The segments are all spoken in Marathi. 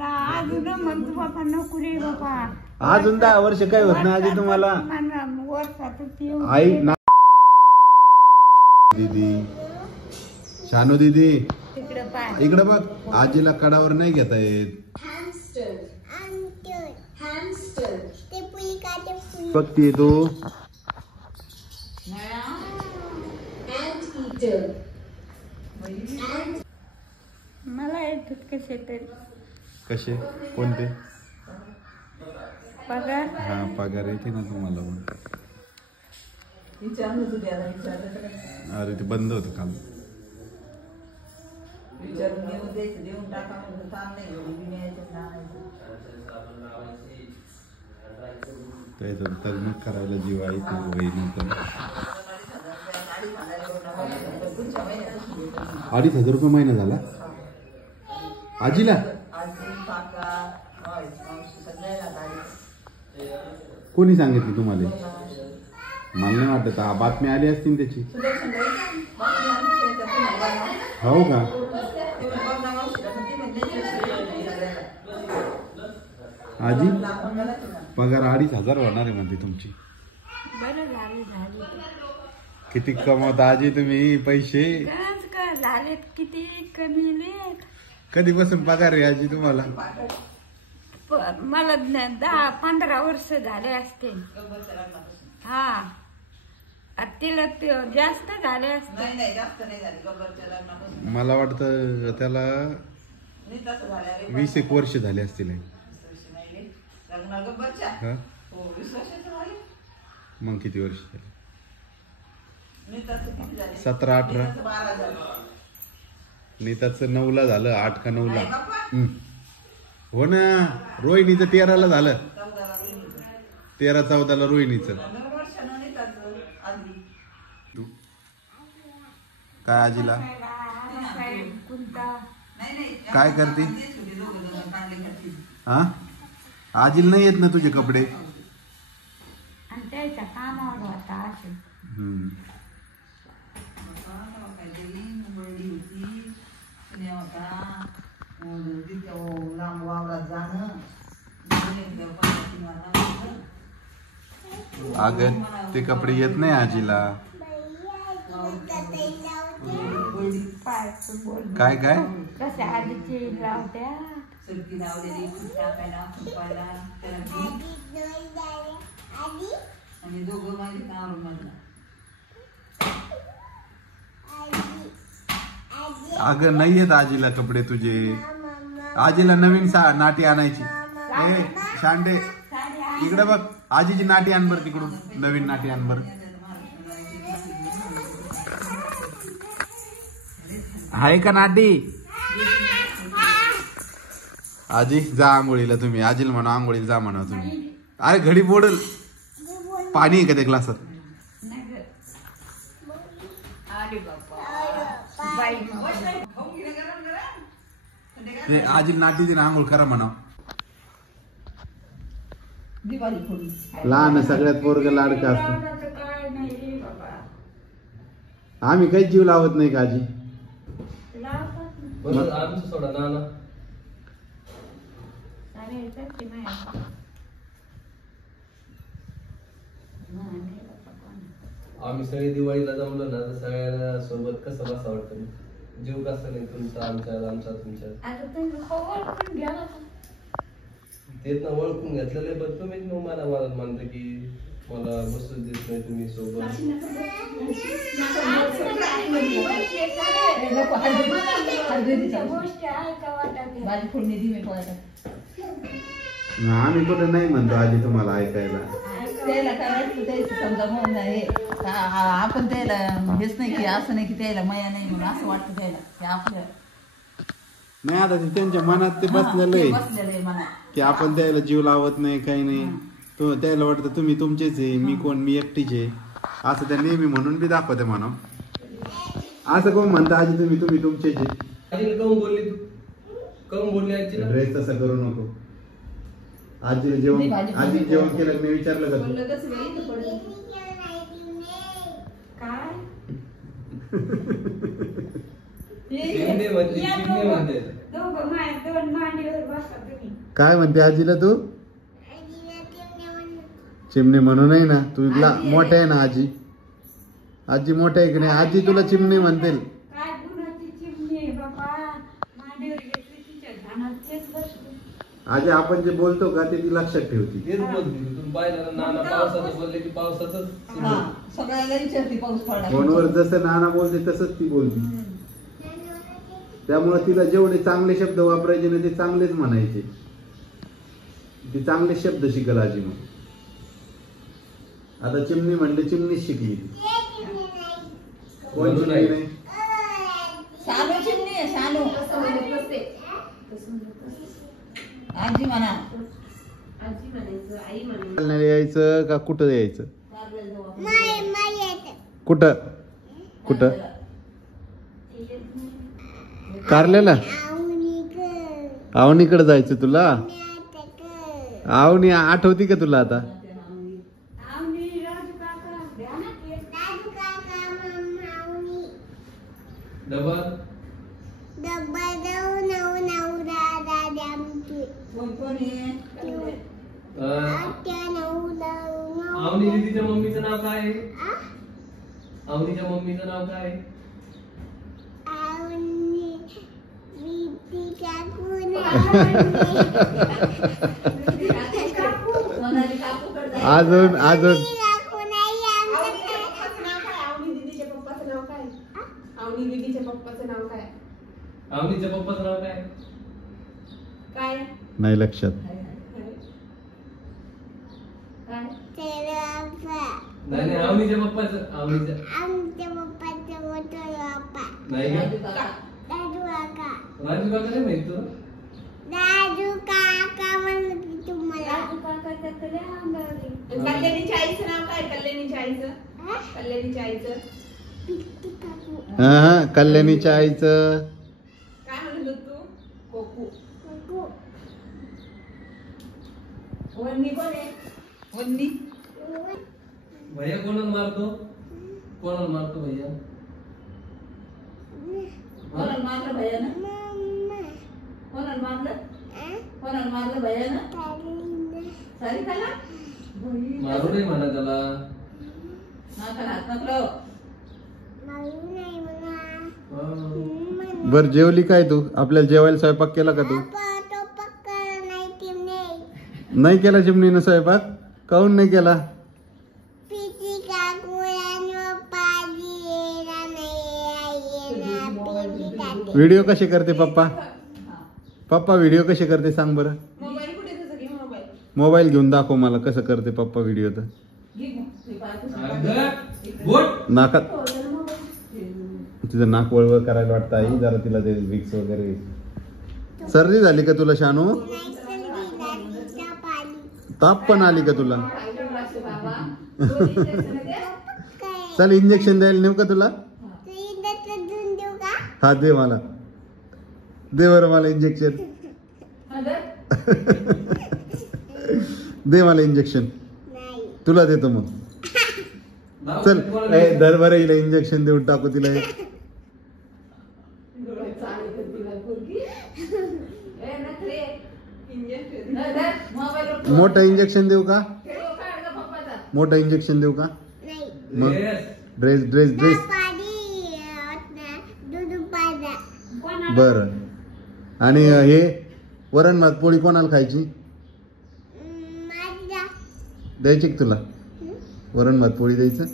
अजून म्हणतो बापा नको रे बापा. अजून 10 वर्ष काय होत नाही आजी तुम्हाला. आई ना दीदी शानू दीदी इकडे बघ. आजीला कडावर नाही घेता येत. बघती तू मला येतात कसे तरी. कसे कोणते पगार. हा पगार येते ना तुम्हाला पण. अरे ते बंद होतं काम. त्याचं लग्न करायला जीव आहे ते वहिनी पण. 2,500 रुपये महिना झाला आजीला. कोणी सांगितली तुम्हाला. मला नाही वाटत बातमी आली असती ना त्याची. हो का. आजी पगार 2,500 होणार आहे म्हणते तुमची. बरं झाले. किती कमवता आजी तुम्ही पैसे. झाले किती कमी. कधीपासून पगार आहे आजी तुम्हाला. मला 10-15 वर्ष झाले असते. हा तिला जास्त झाले असते. मला वाटतं त्याला 20-1 वर्ष झाले असतील. मग किती वर्ष झाले. 17-18. नीताचं 9ला झालं. 8 का 9ला. हो ना. रोहिणीचं 13ला झालं. 13-14ला रोहिणीचं. काय आजीला काय करते. हा आजीला नाही येत ना तुझे कपडे. त्याच्या कामावर होता. अगं ते कपडे येत नाही आजीला. काय काय कसे आधीचे लावत्या. अगं नाही येत आजीला कपडे तुझे. आजीला नवीन नाटी आणायची. ए शांडे इकडे बघ. आजीची नाटी आण बर तिकडून. नवीन नाटी आण बर. आहे का नाटी. आजी जा आंघोळीला तुम्ही. आजीला म्हणा आंघोळीला जा म्हणा तुम्ही. अरे घडी बोडल. पाणी आहे का त्या ग्लासात. आजी नाटी दिन आंघोळ करा म्हणा. लहान सगळ्यात पोरग लाडका असत. आम्ही काही जीव लावत नाही का आजी. आम्ही सगळे दिवाळीला जमलो ना तर सगळ्यांना सोबत कसं बसा वाटतं. जीव कसा नाही तुमचा आमचा तुमच्या. तेच ना ओळखून घेतलेलं. पण तुम्हीच मग मला म्हणता की मला बसू देत नाही तुम्ही सोबत. आम्ही कुठे नाही म्हणतो आजी तुम्हाला ऐकायला. त्याला काय समजा म्हणून आपण त्याला हेच नाही की असं नाही की त्याला माया नाही म्हणून असं वाटतं त्याला की आपल्या नाही. आता ते त्यांच्या मनात ते बसलेलं आहे की आपण त्याला जीव लावत नाही काही नाही. तो त्याला वाटतं तुम्ही तुमचेच आहे. मी कोण मी एकटीच आहे असं त्या नेहमी म्हणून बी दाखवते म्हणा. असं कोण म्हणता आजी तुम्ही तुमचेच आहे. काऊन बोलली तू. काऊन बोलली आजी. ड्रेस तसा करू नको. आजी जेवण केलं मी विचारलं का दोघं मांडीवर बसतात. काय म्हणते आजीला तू? चिमणे म्हणू नाही ना, तुला मोठे आहे ना आजी. आजी मोठे आहे की नाही? आजी तुला चिमणे म्हणतील. काय गुणाची चिमणी आहे बाबा, मांडीवर घेतली तिच्या ध्यानात तेच बसली. आजी आपण जे बोलतो का ते ती लक्षात ठेवती. तेच बोलते तुम्ही पाहिलं ना, नाना पावसाचं बोलले की पावसातच हा सगळ्याला विचारते पाऊस पडला फोनवर जसं नाना बोलते तसंच ती बोलती. त्यामुळे तिला जेवढे चांगले शब्द वापरायचे ना ते चांगलेच म्हणायचे. ती चांगले शब्द शिकल आजी. मग आता चिमणी म्हणले चिमणीच शिकली. कोण चिमणी नाही? शानू चिमणी आहे शानू. आजी म्हणा. आजी म्हणायचं, आई म्हणायचं. चालण्याला यायचं का कुठं यायचं? कुठं कुठं? कारल्याला आवणीकडे जायचं तुला? आवणी आठवती का तुला आता? आवनी, राजू काका, ध्यानात येत. डबा कोण आहे? आवनी दीदीच्या मम्मीचं नाव काय आहे? आवनीच्या मम्मीचं नाव काय आहे? सोनाली काकूकडे जायचं. अजून अजून आवनी दीदीच्या पप्पाचं नाव काय? आवनी दीदीच्या पप्पाचं नाव काय? आवनीच्या पप्पाचं नाव काय? काय? नाही लक्षात. काय? नाही आवनीच्या पप्पाचं आवनीच्या नाही का? राजू काका. राजू काका नाही माहित तुला? राजू काकाच्या तरी अंगावली. कल्याणीच्या आईचं नाव काय? कल्याणीच्या आईचं? कल्याणीच्या आईचं हा कल्याणीच्या आईचं काय म्हणत होत तू? कोकू. वन्नी कोण आहे? वन्नी. भैया कोणाला मारतो? कोणाला मारतो भैया? कोणाला मारलं भैयानं? कोणाला मारलं? कोणाला मारलं भैयानं? सारिकाला? मारू नाही म्हणा त्याला. नाकाला हात नको लावू. हा. बर जेवली काय तू? आपल्याला जेवायला स्वयंपाक केला का तू? नाही केला चिमणीनं स्वयंपाक? काहून नाही केला? व्हिडिओ कसे करते पप्पा? पप्पा व्हिडिओ कसे करते सांग बरं. मोबाईल कुठे तुझं? घे मोबाईल. मोबाईल घेऊन दाखव मला कसं करते पप्पा व्हिडिओ. तर घे मग. ते पाहतोस. अगं, बोट. नाकात तिचं नाक वळवळ करायला वाटतं आई. जरा तिला ते विक्स वगैरे. सर्दी झाली का तुला शानू? ताप पण आली का तुला? बाबा, 2 इंजेक्शन द्या. चल इंजेक्शन द्यायला नेऊ का तुला? हा दे मला. दे बरं मला इंजेक्शन. दे मला इंजेक्शन. तुला देतो मग. नाव चल कोणाला ए, धर बरं हिला इंजेक्शन देऊन टाकू तिला एक. मोबाईल मोठं इंजेक्शन देऊ का? मोठं इंजेक्शन देऊ का? मग Yes. ड्रेस ड्रेस ड्रेस बर. आणि हे वरण भात पोळी कोणाला खायची? द्यायची का तुला? वरण भात पोळी द्यायचं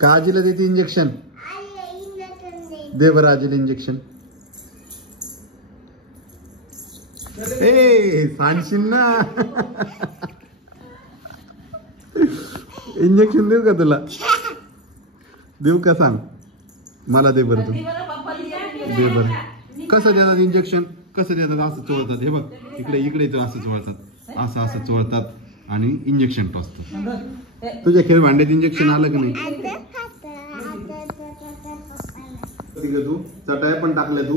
का? आजीला देते इंजेक्शन? दे बरं आजीला इंजेक्शन. ए सांगशील ना. इंजेक्शन देऊ का तुला? देऊ का सांग मला. दे बरं तू. दे बरं. कसं देतात इंजेक्शन? कसं देतात? असं चोळतात. हे बघ इकडे इकडे असं चोळतात. असं असं चोळतात आणि इंजेक्शन टोचतात. तुझ्या खेळ भांड्यात इंजेक्शन आलं का नाही? तू चटाया पण टाकल्या तू?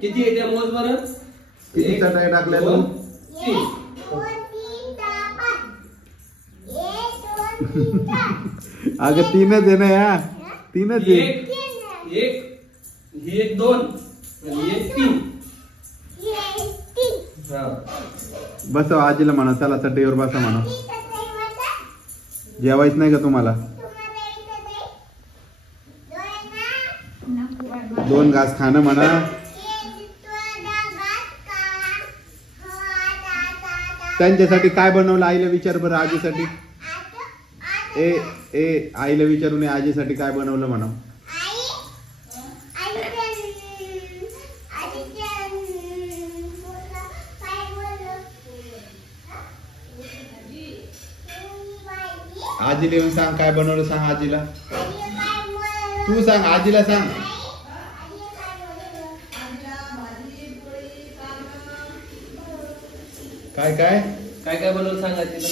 किती आहे त्या मोज बरं? किती चटाया टाकल्या तू? 2, 3. अगं 3च आहे ना या. 3च आहे. एक ही एक 2 बस आजीला म्हणा चला चटईवर बसा म्हणा. जेवायच नाही का तुम्हाला? 2 घास खाणं म्हणा. त्यांच्यासाठी काय बनवलं आईला विचार बरं. आजीसाठी आईला विचारून आजीसाठी काय बनवलं म्हणा. आजीला येऊन सांग काय बनवलं. सांग आजीला. तू सांग आजीला सांग. काय काय काय काय बनवलं सांगा तिला.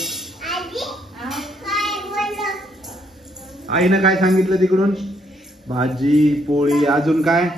आईनं काय सांगितलं तिकडून. भाजी पोळी अजून काय.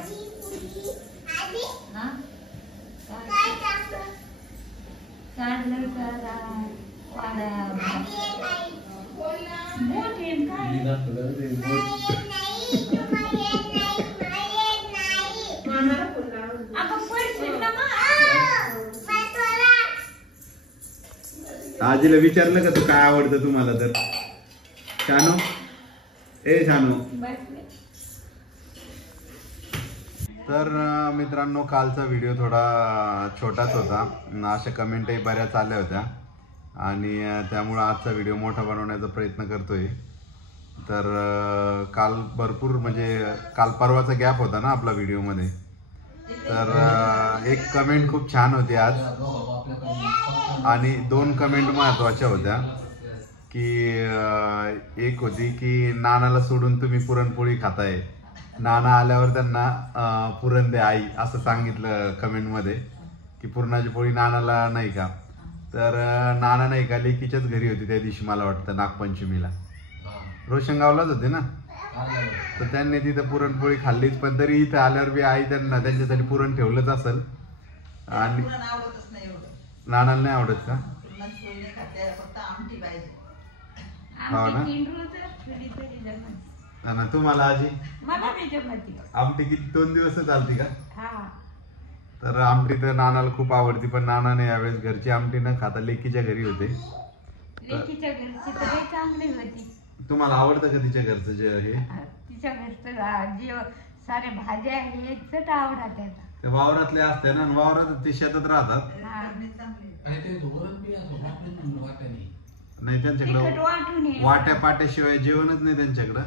आजीला विचारलं का तू काय आवडतं तुम्हाला तर. शानू शानू. तर मित्रांनो कालचा व्हिडिओ थोडा छोटाच होता. अशा कमेंटही बऱ्याच आल्या होत्या आणि त्यामुळं आजचा व्हिडिओ मोठा बनवण्याचा प्रयत्न करतोय. तर काल भरपूर म्हणजे काल परवाचा गॅप होता ना आपला व्हिडिओमध्ये. तर एक कमेंट खूप छान होती आज आणि 2 कमेंट महत्त्वाच्या होत्या की एक होती की नानाला सोडून तुम्ही पुरणपोळी खाताय. नाना आल्यावर त्यांना पुरण द्या आई असं सांगितलं कमेंटमध्ये की पुरणाची पोळी नानाला नाही का. तर नाना नाही का लेकीच्याच घरी होती त्या दिवशी मला वाटतं नागपंचमीला. रोशनगावलाच होते ना. तर त्यांनी तिथं पुरणपोळी खाल्लीच पण तरी इथं आल्यावर बी आई त्यांना त्यांच्यासाठी पुरण ठेवलंच असेल. आणि नानाला नाही आवडत का. हो ना. तुम्हाला आजी आमटी किती 2 दिवस चालती का. तर आमटी तर नानाला खूप आवडती पण नानाने यावेळेस घरची आमटी न खाता लेकीच्या घरी होते. तुम्हाला आवडतं का तिच्या घरचं जे हे. तिच्या घरचं जे सारे भाज्या हेच आवडतात. ते वावरातले असते ना. वावरात ते शेतात राहतात. नाही त्यांच्याकडे वाट्या पाट्याशिवाय जेवणच नाही त्यांच्याकडं.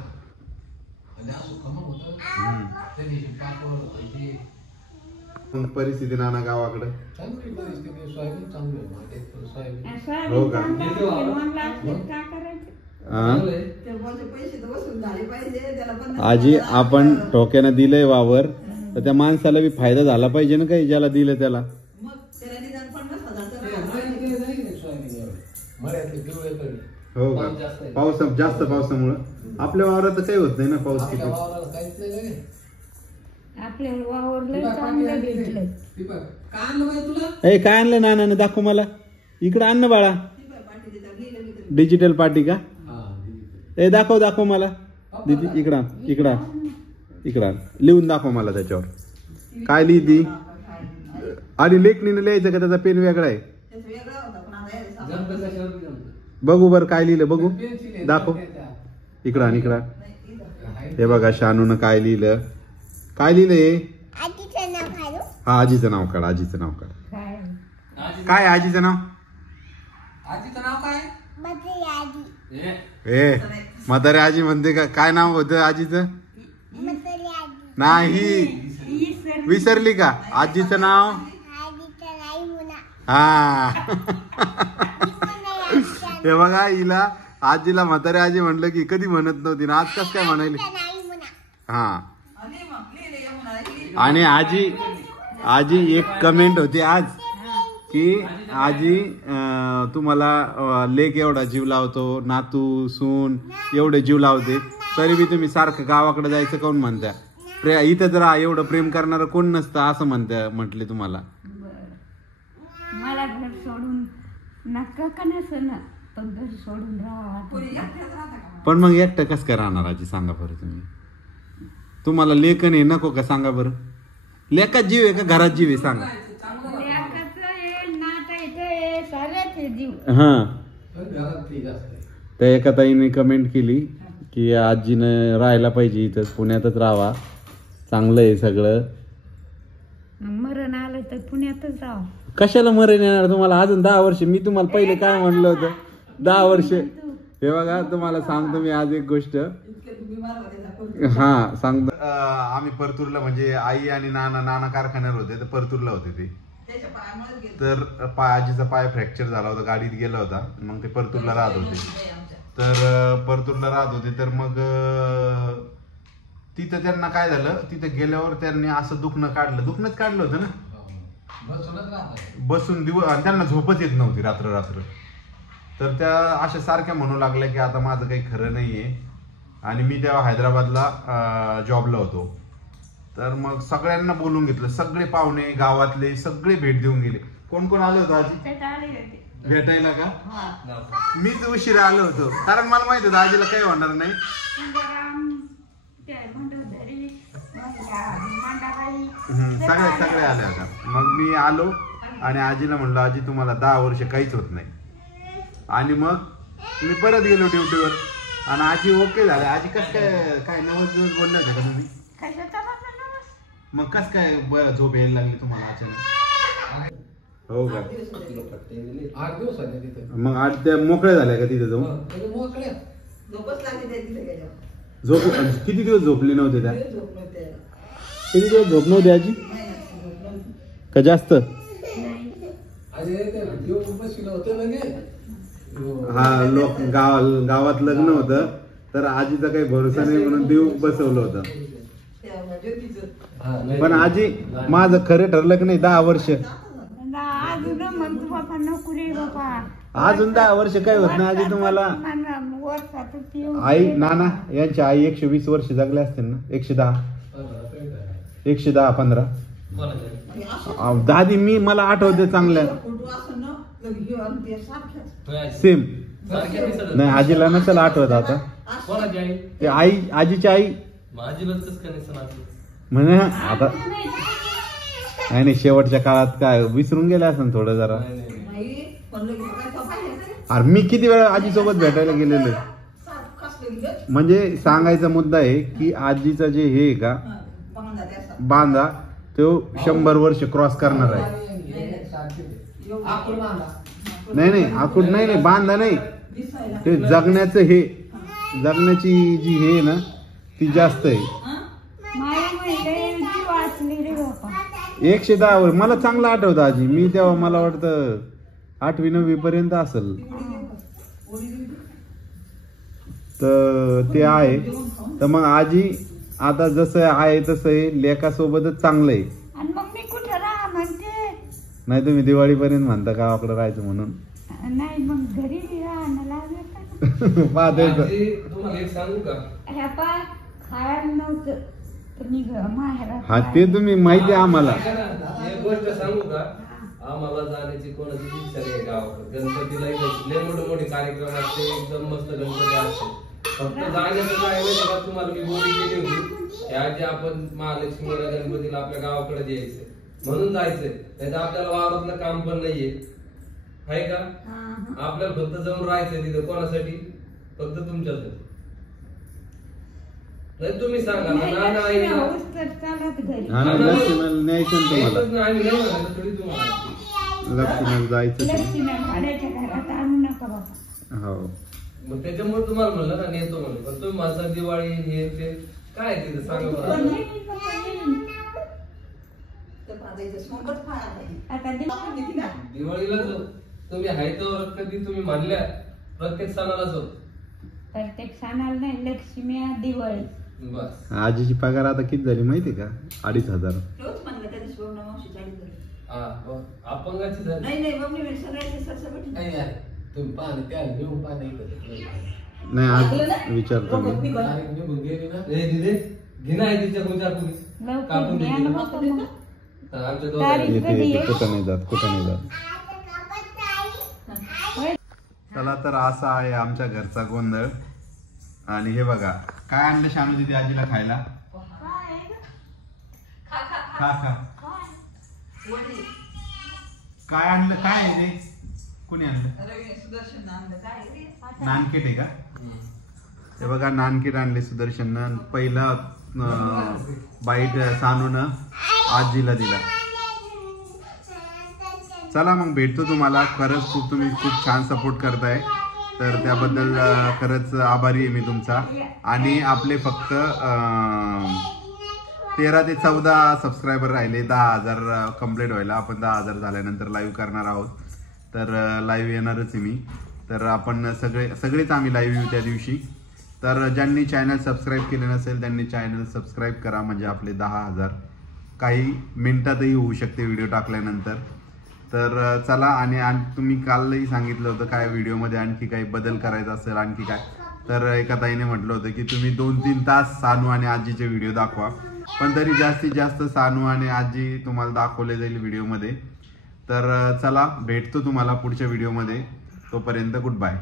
परिस्थिती नाना गावाकडे हो का. आजी आपण ठोक्यानं दिलंय वावर तर त्या माणसाला बी फायदा झाला पाहिजे ना काही. ज्याला दिलं त्याला. हो का. जास्त पावसामुळं आपल्या वावरात काही होत नाही ना. पाऊस किती काय आणलं नानानं दाखव मला. इकडं आण ना बाळा. डिजिटल पाटी का. दाखव मला दीदी. इकडं लिहून दाखव मला त्याच्यावर काय लिहिती. आणि लेखणीनं लिहायचं का त्याचा पेन वेगळा आहे. बघू बरं काय लिहिलं बघू. दाखव इकडं. हे बघा शानून काय लिहिलं. काय लिहिलंय. हा आजीचं नाव काढ. आजीचं नाव काढ. काय आजीचं नाव. म्हातारी आजी म्हणते का. काय नाव होतं आजीचं. नाही विसरली का. आजीचं नाव हा. हे बघा हिला आजीला म्हातारी आजी म्हणलं की कधी म्हणत नव्हती ना. आज कस काय म्हणायली. हा. आणि आजी एक कमेंट होती आज की आजी तुम्हाला लेक एवढा जीव लावतो. नातू सून एवढे जीव लावते तरी बी तुम्ही सारखं गावाकडे जायचं कोण म्हणत्या. इथं जरा एवढं प्रेम करणारं कोण नसतं असं म्हटले तुम्हाला. मला घर सोडून नका का नसं ना पण घर सोडून राहा. पण मग एकटं कसं काय राहणार आजी सांगा बरं तुम्ही. तुम्हाला लेखन हे नको का सांगा बरं. लेकात जीव आहे का घरात जीव आहे सांगा. लेकाचं आहे, नातायचं आहे, साऱ्याच आहे जीव. हा घरात ती जास्त आहे. त्या एका ताईने कमेंट केली की आजीनं राहायला पाहिजे इथं पुण्यातच राहावा, चांगलं आहे सगळं. मरण आलं तर पुण्यातच राहू. कशाला मरण येणार तुम्हाला अजून 10 वर्ष. मी तुम्हाला पहिले काय म्हणलं होतं 10 वर्ष. हे बघा तुम्हाला सांगतो मी आज एक गोष्ट. हा सांगतो. आम्ही परतूरला म्हणजे आई आणि नाना कारखान्यावर होते तर परतूरला होते ते. तर आजीचा पाय फ्रॅक्चर झाला होता, गाडीत गेला होता. मग ते परतूरला राहत होते. तर परतूरला राहत होते तर मग तिथं त्यांना काय झालं, तिथं गेल्यावर त्यांनी असं दुखणंच काढलं होतं ना, बसून दिवस. आणि त्यांना झोपच येत नव्हती रात्र. तर त्या अशा सारख्या म्हणू लागल्या की आता माझं काही खरं नाहीये. आणि मी तेव्हा हैदराबादला जॉबला होतो. तर मग सगळ्यांना बोलून घेतलं, सगळे पाहुणे गावातले सगळे भेट देऊन गेले. कोण कोण आलं होतं आजी भेटायला का? मीच उशिरा आलो होतो कारण मला माहित होतं आजीला काही होणार नाही. सगळे आले होता. मग मी आलो आणि आजीला म्हणलो आजी तुम्हाला 10 वर्ष काहीच होत नाही. आणि मग मी परत गेलो ड्युटीवर आणि आजी ओके झाले. आजी कस काय 9 दिवस बोलले होते का तुम्ही? मग कस काय झोप यायला लागली तुम्हाला अचानक? हो का? 8 दिवस आले तिथे. मग 8 त्या मोकळ्या झाल्या का तिथे जाऊन? झोप किती दिवस झोपले नव्हते त्या? किती दिवस झोप नव्हते आजी का जास्त? हा लोक गावात लग्न होतं तर आजीचा काही भरोसा नाही म्हणून देव बसवलं होतं. पण आजी माझं खरं ठरलं की नाही 10 वर्ष. अजून 10 वर्ष काय होत नाही आजी तुम्हाला. आई नाना यांची आई 120 वर्ष जगले असतील ना? 110 15. दादी मला आठवते चांगल्या सेम. नाही आजीला नसेल आठवत आता. ते आई आजीची आई म्हणे आता नाही शेवटच्या काळात काय विसरून गेले असं थोडं जरा. अरे मी किती वेळा आजी सोबत भेटायला गेलेलो. म्हणजे सांगायचा मुद्दा आहे की आजीचं जे हे का बांधा तो 100 वर्ष क्रॉस करणार आहे. नाही आकुड नाही बांधा नाही. ते जगण्याचं हे जगण्याची जी हे ना ती जास्त आहे. 110 वर्ष मला चांगलं आठवतं आजी. मी तेव्हा मला वाटतं 8वी 9वी पर्यंत असेल. तर ते आहे. तर मग आजी आता जसं आहे तसं आहे लेकासोबतच चांगलं आहे. नाही तुम्ही दिवाळीपर्यंत म्हणता गावाकडे राहायचं म्हणून. नाही मग घरी तुम्हाला एक सांगू का? खायला नव्हतं तर मी हा ते तुम्ही माहिती आहे आम्हाला. एक गोष्ट सांगू का? आम्हाला जाण्याची कोणाची इच्छा नाही गावाकडे. गणपतीला लय मोठे कार्यक्रम असते, एकदम मस्त गणपती असते. फक्त जाण्याचं काय नाही का तुम्हाला मी बोली केली होती त्याआधी आपण महालक्ष्मीला गणपतीला आपल्या गावाकडे यायचंय म्हणून जायचंय. नाही आपल्याला वावरातलं काम पण नाहीये आहे का? आपल्याला फक्त जाऊन राहायचंय तिथं. कोणासाठी? फक्त तुमच्यासाठी. नाही तुम्ही सांगा ना लक्ष्मीला जायचं. हो मग त्याच्यामुळे तुम्हाला म्हणलं ना नेतो म्हणून. पण तुम्ही माझा दिवाळी हे ते काय तिथं सांगा बरं. दिवाळीला तुम्ही आहे तर कधी तुम्ही मानल्या प्रत्येक सणाला जाऊ. प्रत्येक सणाला नाही लक्ष्मी दिवाळी. बस आजीची पगार आता किती झाली माहितीये का? 2,500. अपंगाची झाली नाही आज विचारतो मी. घेणं आहे तिच्या कापून कुठं नाही जात. चला तर असा आहे आमच्या घरचा गोंधळ. आणि हे बघा काय आणलं शानू दिदी आजीला खायला. काका काय आणलं? काय आहे ते? कोणी आणलं? सुदर्शन आणलं काय रे? नानकेट आहे का? हे बघा नानकेट आणले सुदर्शननं. पहिला बाईट सानूनं आजीला दिला. चला मग भेटतो तुम्हाला. खरंच तुम्ही खूप छान सपोर्ट करताय, तर त्याबद्दल खरंच आभारी आहे मी तुमचा. आणि आपले फक्त 13 ते 14 सबस्क्रायबर राहिले 10,000 कंप्लीट व्हायला. आपण 10,000 झाल्यानंतर लाईव्ह करणार आहोत, तर लाईव्ह येणारच आहे मी. तर आपण सगळेच आम्ही लाईव्ह येऊ त्या दिवशी. तर ज्यांनी चॅनल सबस्क्राईब केले नसेल त्यांनी चॅनल सबस्क्राईब करा, म्हणजे आपले 10,000 काही मिनिटातही होऊ शकते व्हिडिओ टाकल्यानंतर. तर चला. आणि तुम्ही कालही सांगितलं होतं काय व्हिडिओमध्ये आणखी काही बदल करायचा असेल आणखी काय, तर एका ताईने म्हटलं होतं की तुम्ही 2-3 तास सानू आणि आजीचे व्हिडिओ दाखवा, पण तरी जास्तीत जास्त सानू आणि आजी तुम्हाला दाखवले जाईल व्हिडिओमध्ये. तर चला भेटतो तुम्हाला पुढच्या व्हिडिओमध्ये. तोपर्यंत गुड बाय.